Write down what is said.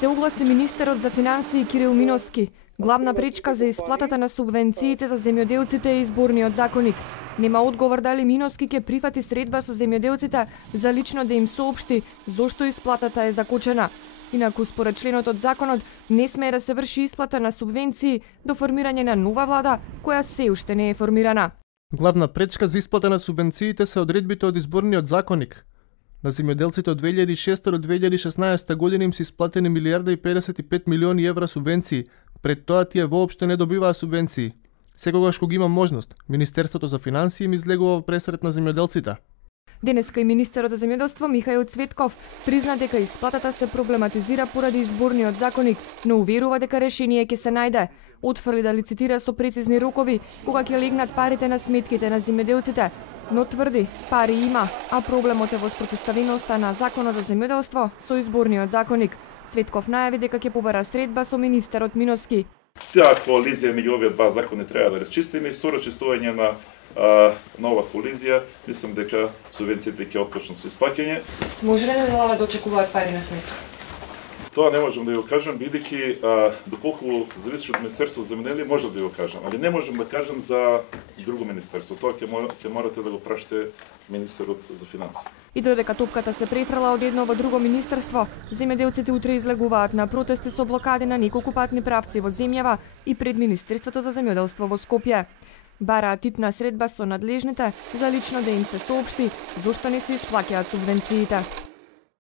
Се огласи министерот за финансии Кирил Миноски. Главна пречка за исплатата на субвенциите за земјоделците е изборниот законник. Нема одговор дали Миноски ќе прифати средба со земјоделците за лично да им соопшти зошто исплатата е закочена. Инаку според членот од законот не смее да се врши исплата на субвенции до формирање на нова влада која се уште не е формирана. Главна пречка за исплата на субвенциите се одредбите од изборниот законник. На земјоделците од 2006 до 2016 година им се исплатени 1,55 милиони евра субвенции. Пред тоа тие воопшто не добиваа субвенции. Секогаш кога има можност, Министерството за финансии им излегува пресрет на земјоделците. Денеска и министерот за земјоделство Михаил Цветков призна дека исплатата се проблематизира поради изборниот законник, но уверува дека решение ќе се најде. Отфрли да лицитира со прецизни рокови кога ќе легнат парите на сметките на земјоделците, но тврди пари има, а проблемот е во спротивставеноста на законот за земјоделство со изборниот законник. Цветков најави дека ќе побара средба со министерот Миноски. Таа коализија меѓу овие два закони треба да речистиме и со рачистување на нова коализија, мислам дека субвенциите ќе отпочнат со исплаќање. Може ли да очекуваат пари на сметка? Тоа не можам да ја кажам, бидејќи доколку зависи од Министерството за земјоделие, можам да ја кажам, али не можам да кажам за друго министерство. Тоа ќе морате да го прашате министерот за финансии. И додека топката се префрла од едно во друго министерство, земјоделците утре излегуваат на протести со блокади на неколку патни правци во земјава и пред Министерството за земјоделство во Скопје. Бараат итна средба со надлежните за лично да им се соопшти зошто не се исплаќаат субвенциите.